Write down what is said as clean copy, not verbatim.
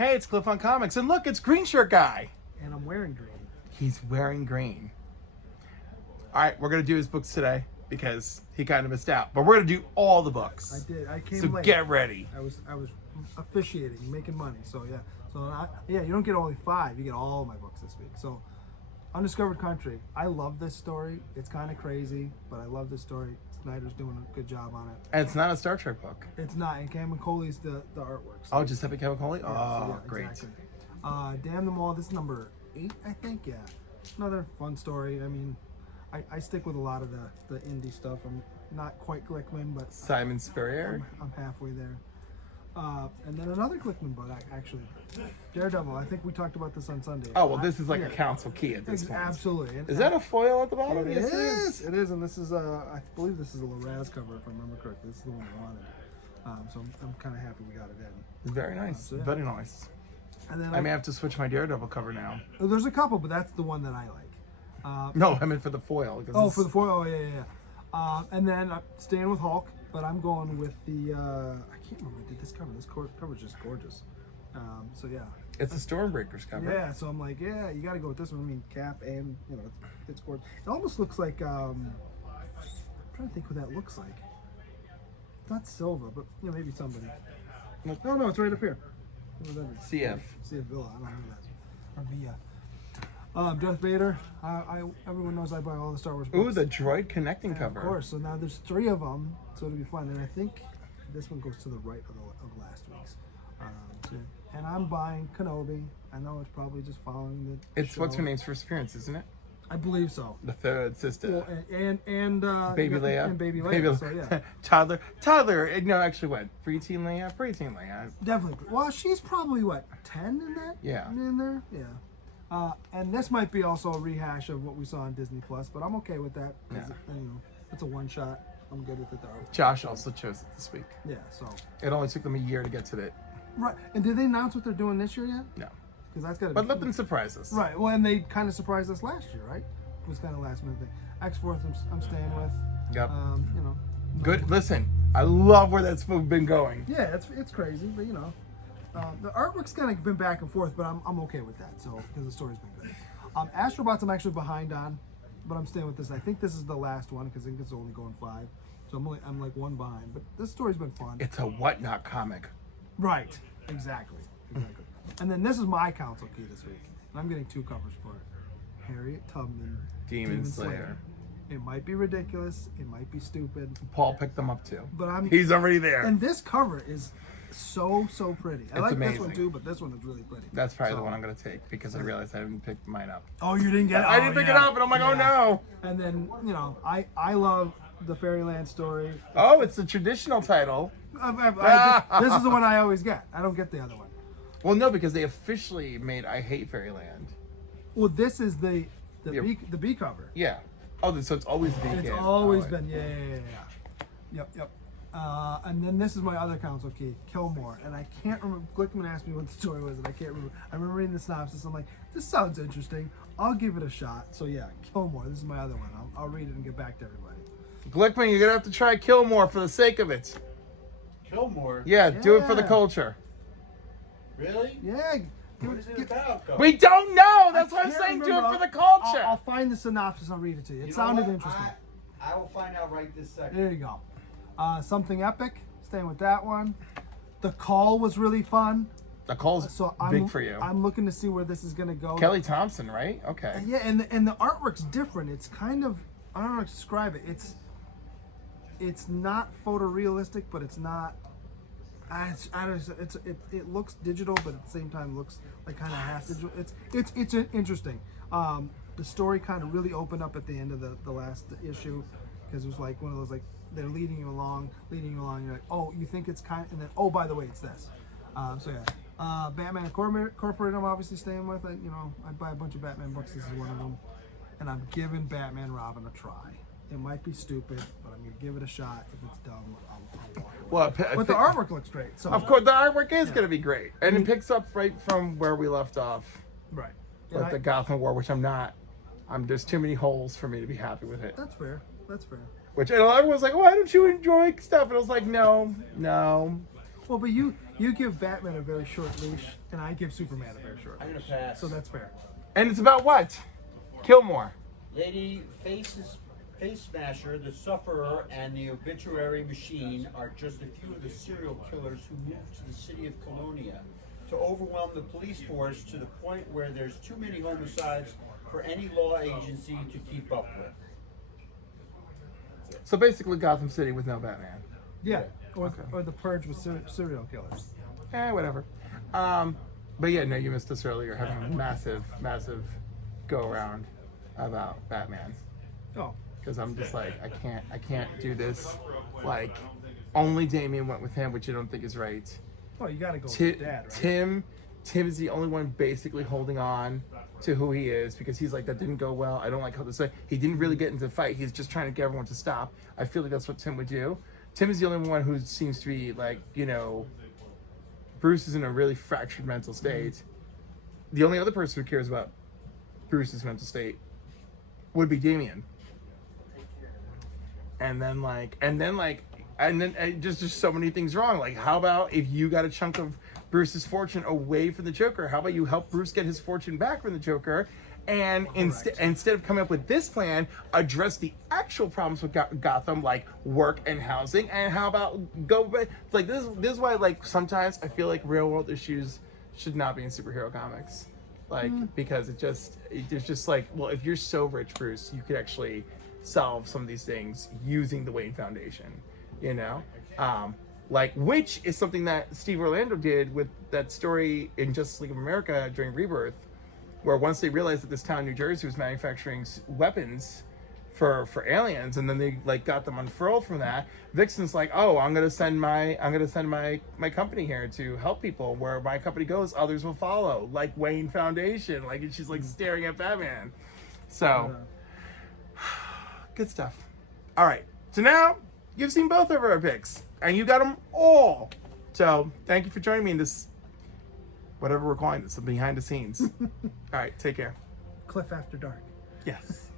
Hey, it's Cliff on Comics, and look, it's Green Shirt Guy. And I'm wearing green. He's wearing green. All right, we're gonna do his books today because he kind of missed out, but we're gonna do all the books. I did. I came So late. get ready. I was officiating, making money. So yeah. So you don't get only 5. You get all of my books this week. So Undiscovered Country. I love this story. It's kind of crazy, but I love this story. Snyder's doing a good job on it. And it's not a Star Trek book. It's not. And Cameron Coley's the artwork. So, Oh, Giuseppe Cavicoli? yeah, Oh, so yeah, great. Exactly. Damn Them All. This is number 8, I think. Yeah. Another fun story. I mean, I stick with a lot of the indie stuff. I'm not quite Glickman, but Simon Spurrier. I'm halfway there. And then another Glickman book, actually. Daredevil. I think we talked about this on Sunday. Oh, well, this is like Yeah. a council key at this point. Absolutely. And, Is that a foil at the bottom? It Yes, is. It is, and this is I believe this is a Larraz cover, if I remember correctly. This is the one I wanted. So I'm kind of happy we got it in. Very nice. yeah. Very nice. And then I may have to switch my Daredevil cover now. there's a couple, but that's the one that I like. No, I meant for the foil. For the foil. Oh yeah. And then I'm staying with Hulk, but I'm going with the. I can't remember who did this cover. This cover is just gorgeous. So yeah. It's a Stormbreakers cover. Yeah, so I'm like, yeah, you got to go with this one. I mean, Cap and it's gorgeous. It almost looks like I'm trying to think what that looks like. It's not Silva, but maybe somebody. No, it's right up here. What was that? CF. CF Villa. I don't know who that is. Or Villa. Darth Vader. Everyone knows I buy all the Star Wars books. Ooh, the droid connecting Yeah, cover. Of course. So now there's 3 of them, so it'll be fun. And I think this one goes to the right of last week's. And I'm buying Kenobi. I know it's probably just following the It's show. what's her name's first appearance, isn't it? I believe so. The third sister. Well, and Baby Leia. And Baby Leia. So yeah, Toddler. No, actually, what? Preteen Leia. definitely. Well, she's probably what 10 in that. Yeah. In there. Yeah. And this might be also a rehash of what we saw on Disney Plus, but I'm okay with that. Yeah. It's a one shot. I'm good with it though. Josh also chose it this week. Yeah. So. It only took them a year to get to it. Right. And did they announce what they're doing this year yet? No. Because that's got to. But let them surprise us. Right. Well, and they kind of surprised us last year, right? It was kind of last minute thing. X-Force, I'm staying with. Yep. Good. Good. Listen, I love where that's been going. Yeah, it's crazy, but the artwork's kind of been back and forth, but I'm okay with that. So because the story's been good. Astrobots, I'm actually behind on, but I'm staying with this. I think this is the last one because I think it's only going 5, so I'm like 1 behind. But this story's been fun. It's a whatnot comic. Right. Exactly. And then this is my council key this week, and I'm getting 2 covers for it. Harriet Tubman, Demon Slayer. It might be ridiculous. It might be stupid. Paul picked them up too. But he's already there. And this cover is so pretty. I like amazing. this one too, but this one is really pretty. That's probably the one I'm gonna take because I realized I didn't pick mine up. Oh, you didn't get it? I didn't pick it up, and I'm like, oh no. And then I love the Fairyland story. Oh, it's the traditional title. This is the one I always get. I don't get the other one. Well, no, because they officially made I Hate Fairyland. Well, this is the B cover. Yeah. Oh, so it's always been. It's always been. Yeah. Yep. And then this is my other council key, Killmore, and I can't remember. Glickman asked me what the story was, and I can't remember. I remember reading the synopsis. I'm like, this sounds interesting. I'll give it a shot. So yeah, Killmore. This is my other one. I'll read it and get back to everybody. Glickman, you're gonna have to try Killmore for the sake of it. Killmore? Yeah, do it for the culture. Really? Yeah. What is it about, though? We don't know. That's why I'm can't saying do it remember. for the culture. I'll find the synopsis and I'll read it to you. It You know sounded what? interesting. I will find out right this second. There you go. Something Epic. Staying with that one. The Call was really fun. The call's So I'm big for you. I'm looking to see where this is gonna go. Kelly Thompson, right? Okay. Yeah, and the artwork's different. It's kind of, I don't know how to describe it. It's not photorealistic, but it's not. It looks digital, but at the same time looks like kind of half digital. It's interesting. The story kind of really opened up at the end of the last issue because it was like one of those like they're leading you along. You're like, oh, you think it's kind of, and then oh, by the way, it's this. So yeah, Batman Incorporated. I'm obviously staying with. I buy a bunch of Batman books. This is one of them, and I'm giving Batman Robin a try. It might be stupid, but I'm gonna give it a shot. If it's dumb, I'll walk away. Well, But the artwork looks great. So of course, the artwork is going to be great, and it picks up right from where we left off, right. like the Gotham War, which I'm not. There's too many holes for me to be happy with it. That's fair. Which and everyone's like, why don't you enjoy stuff? And I was like, no. Well, but you You give Batman a very short leash, and I give Superman a very short I'm leash. gonna pass. So that's fair. And it's about what? Killmore. Lady Face Smasher, the Sufferer, and the Obituary Machine are just a few of the serial killers who moved to the city of Colonia to overwhelm the police force to the point where there's too many homicides for any law agency to keep up with. So basically Gotham City with no Batman. Yeah. Or, Okay. or the Purge with serial killers. Whatever. But yeah, no, you missed us earlier having a massive go around about Batman. Oh. Because I'm just like, I can't do this. Like, only Damian went with him, which you don't think is right. Oh, you gotta go with Ti- Dad, right? Tim is the only one basically holding on to who he is because he's like, that didn't go well. I don't like how this. He didn't really get into the fight. He's just trying to get everyone to stop. I feel like that's what Tim would do. Tim is the only one who seems to be like, Bruce is in a really fractured mental state. The only other person who cares about Bruce's mental state would be Damian. And then just so many things wrong. Like, how about if you got a chunk of Bruce's fortune away from the Joker? How about you help Bruce get his fortune back from the Joker? And instead of coming up with this plan, address the actual problems with Gotham, like work and housing. And how about like this is why, like, sometimes I feel like real world issues should not be in superhero comics, like because there's just like, well, if you're so rich, Bruce, you could actually solve some of these things using the Wayne Foundation, like, which is something that Steve Orlando did with that story in Justice League of America during Rebirth, where once they realized that this town, New Jersey, was manufacturing weapons for aliens, and then they like got them unfurled from that. Vixen's like, oh, I'm gonna send my company here to help people. Where my company goes, others will follow, like Wayne Foundation. Like, and she's like staring at Batman. So, good stuff. All right, so now you've seen both of our picks, and you got them all. So thank you for joining me in this, whatever we're calling this, the behind the scenes. All right, take care. Cliff After Dark. Yes.